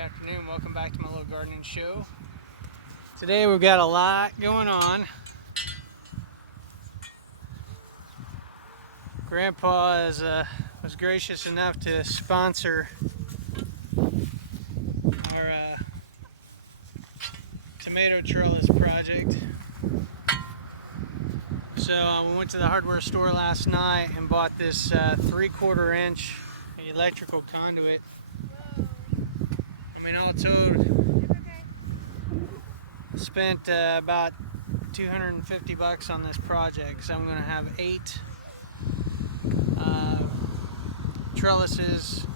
afternoon. Welcome back to my little gardening show. Today we've got a lot going on. Grandpa was gracious enough to sponsor our tomato trellis project. So we went to the hardware store last night and bought this 3/4 inch electrical conduit. I mean, all told, spent about $250 on this project. So I'm going to have 8 trellises.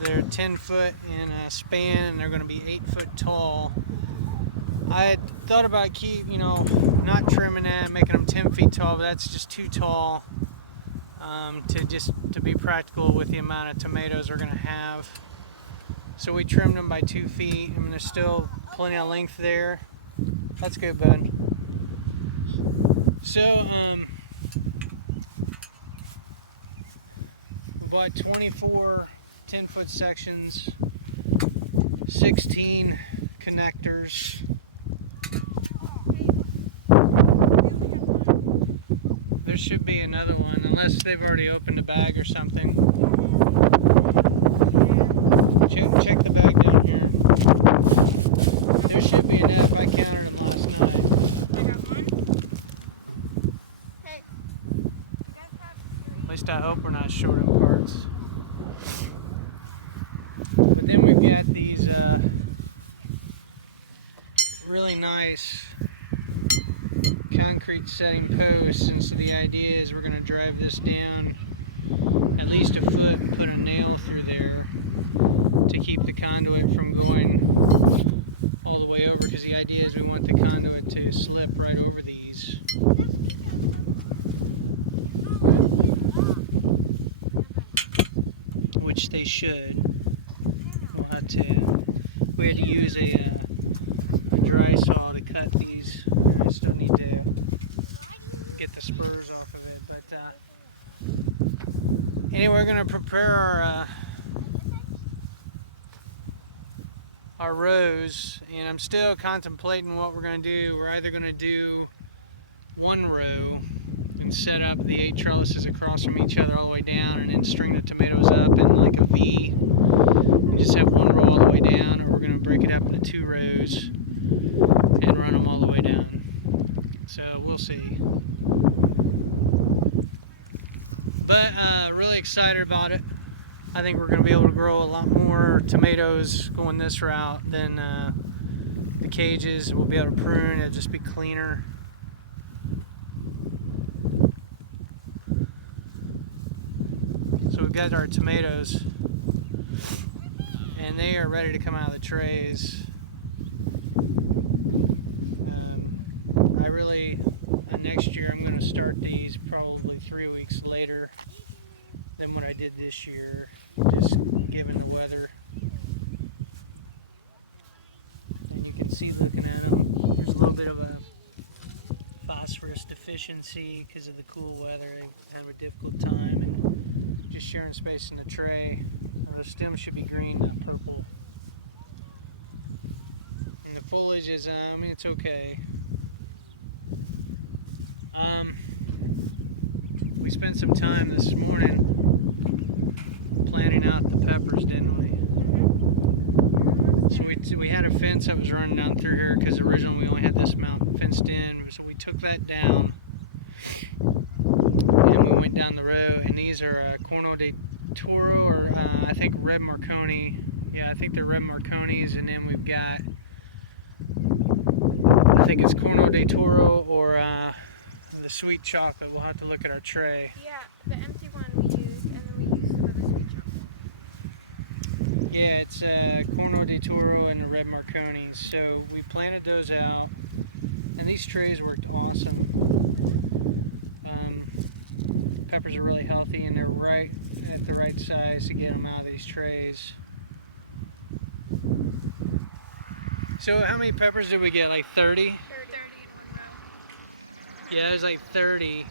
They're 10 foot in a span, and they're going to be 8 foot tall. I had thought about not trimming that, making them 10 feet tall, but that's just too tall to be practical with the amount of tomatoes we're going to have. So we trimmed them by 2 feet. I mean, there's still plenty of length there. That's good, bud. So we bought 24 10-foot sections, 16 connectors. There should be another one, unless they've already opened a bag or something. Check the bag down here. There should be enough. I counted them last night. Hey. At least I hope we're not short of parts. But then we've got these really nice concrete setting posts, and so the idea is we're going to drive this down at least a foot and put a nail through there to keep the conduit from going all the way over, because the idea is we want the conduit to slip right over these. Which they should. We had to use a dry saw to cut these. I still need to get the spurs off of it. But anyway, we're going to prepare our rows, and I'm still contemplating what we're going to do. We're either going to do one row and set up the 8 trellises across from each other all the way down, and then string the tomatoes up in like a V and just have one row all the way down, or we're going to break it up into 2 rows and run them all the way down. So we'll see. But really excited about it. I think we're going to be able to grow a lot more tomatoes going this route than the cages. We'll be able to prune. It'll just be cleaner. So we've got our tomatoes, and they are ready to come out of the trays. Next year I'm going to start these probably 3 weeks later than what I did this year, just given the weather. And you can see, looking at them, there's a little bit of a phosphorus deficiency because of the cool weather. They have a difficult time, and just sharing space in the tray. The stems should be green, not purple. And the foliage is, it's okay. We spent some time this morning planting out the peppers, didn't we? So we had a fence that was running down through here, because originally we only had this amount fenced in. So we took that down and we went down the row, and these are Corno de Toro, or I think red Marconi. Yeah, I think they're red Marconis, and then we've got, I think it's Corno de Toro or the sweet chocolate. We'll have to look at our tray. Yeah, the empty one we used, and then we used some of the sweet chocolate. Yeah, it's Corno de Toro and the red Marconis. So we planted those out, and these trays worked awesome. Peppers are really healthy, and they're right at the right size to get them out of these trays. So how many peppers did we get? Like 30? 30. Yeah, there's like 30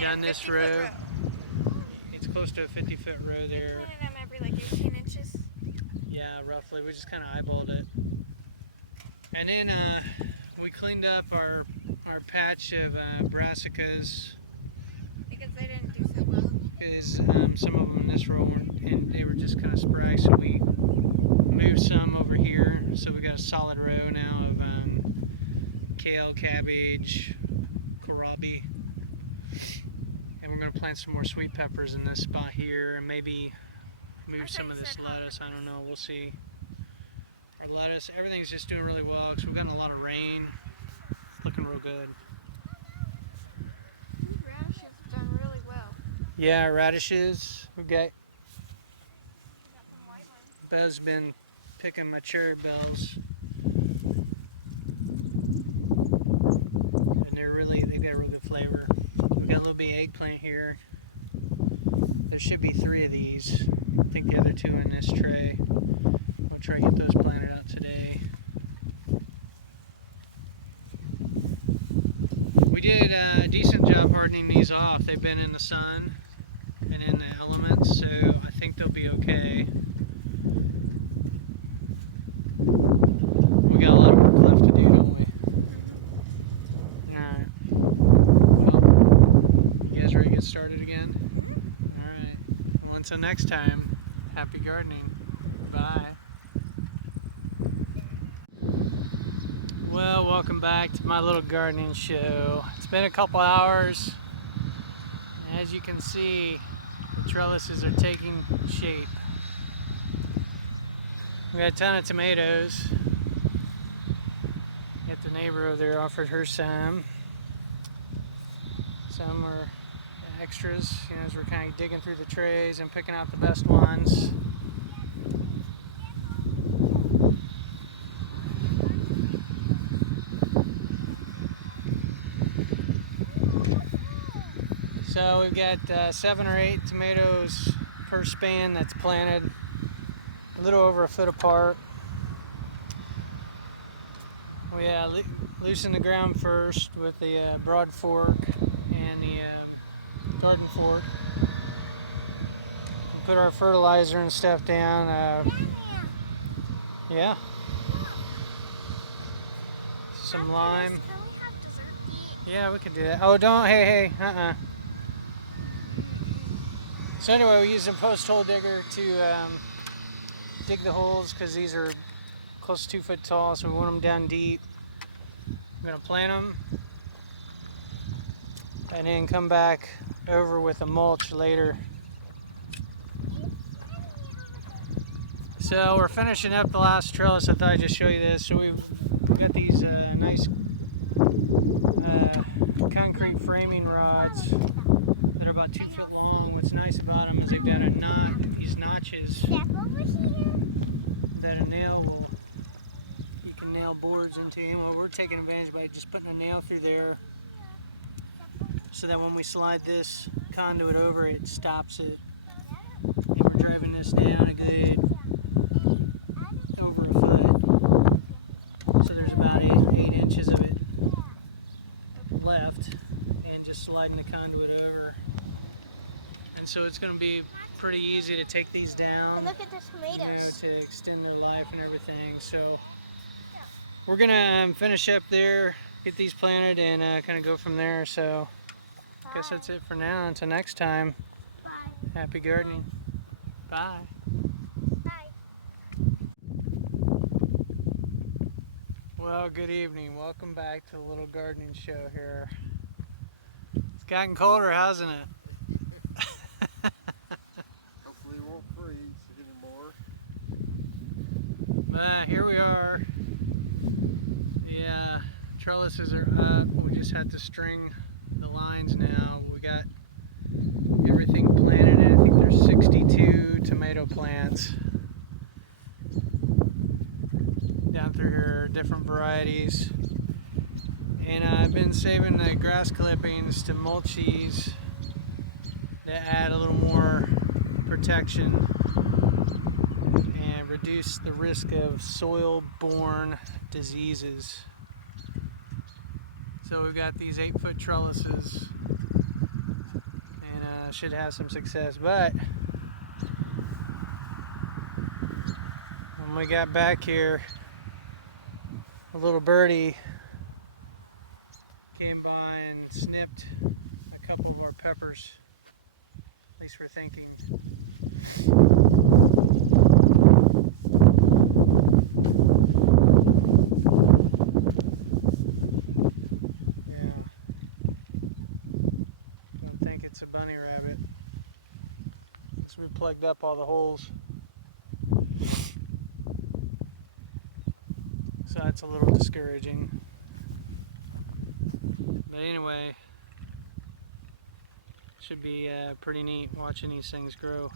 down this row. It's close to a 50-foot row there. Planted them every like 18 inches. Yeah, roughly. roughly. We just kind of eyeballed it. And then we cleaned up our patch of brassicas. Because they didn't do so well. Because some of them in this row weren't, and they were just kind of spry, so we moved some over here. So we got a solid row now of kale, cabbage, kohlrabi. And we're going to plant some more sweet peppers in this spot here, and maybe move some of this lettuce. I don't know. We'll see. Our lettuce, everything's just doing really well because we've gotten a lot of rain. It's looking real good. These radishes have done really well. Yeah, radishes. We've got We got some white ones. Bev's been picking my cherry bells. And they've got a real good flavor. We've got a little bitty eggplant here. There should be 3 of these. I think the other 2 in this tray. I'll try to get those planted out today. We did a decent job hardening these off. They've been in the sun and in the elements, so I think they'll be okay. We got a lot of work left to do, don't we? Alright. Well, you guys ready to get started again? Alright. Well, until next time, happy gardening. Bye. Well, welcome back to my little gardening show. It's been a couple hours. As you can see, the trellises are taking shape. We got a ton of tomatoes. Got the neighbor over there offered her some. Some are extras, as we're kind of digging through the trays and picking out the best ones. So we've got 7 or 8 tomatoes per span that's planted, a little over a foot apart. We loosen the ground first with the broad fork and the garden fork. We put our fertilizer and stuff down. Yeah. Some lime. Can we have dessert? Yeah, we can do that. Oh, don't. Hey. So anyway, we used a post hole digger to dig the holes because these are close to 2 foot tall, so we want them down deep. We're going to plant them and then come back over with a mulch later. So we're finishing up the last trellis. I thought I'd just show you this. So we've got these nice concrete framing rods that are about 2 foot long. What's nice about them is they've got these notches that a nail will, you can nail boards into them. Well, we're taking advantage by just putting a nail through there so that when we slide this conduit over, it stops it. And we're driving this down a good over a foot. So there's about 8 inches of it left, and just sliding the conduit over. And so it's going to be pretty easy to take these down. And look at the tomatoes. To extend their life and everything. So we're gonna finish up there, get these planted, and kind of go from there. So I guess that's it for now. Until next time, Bye. happy gardening. Bye. Bye. Well, good evening. Welcome back to the little gardening show here. It's gotten colder, hasn't it? Hopefully it won't freeze anymore. But here we are. The trellises are up. We just had to string the lines now. We got everything planted, and I think there's 62 tomato plants down through here, different varieties. And I've been saving the grass clippings to mulch these to add a little more protection and reduce the risk of soil-borne diseases. So we've got these 8-foot trellises, and should have some success. But When we got back here, a little birdie came by and snipped a couple of our peppers. At least we're thinking. Yeah. I think it's a bunny rabbit. So we plugged up all the holes. So that's a little discouraging. But anyway, should be pretty neat watching these things grow.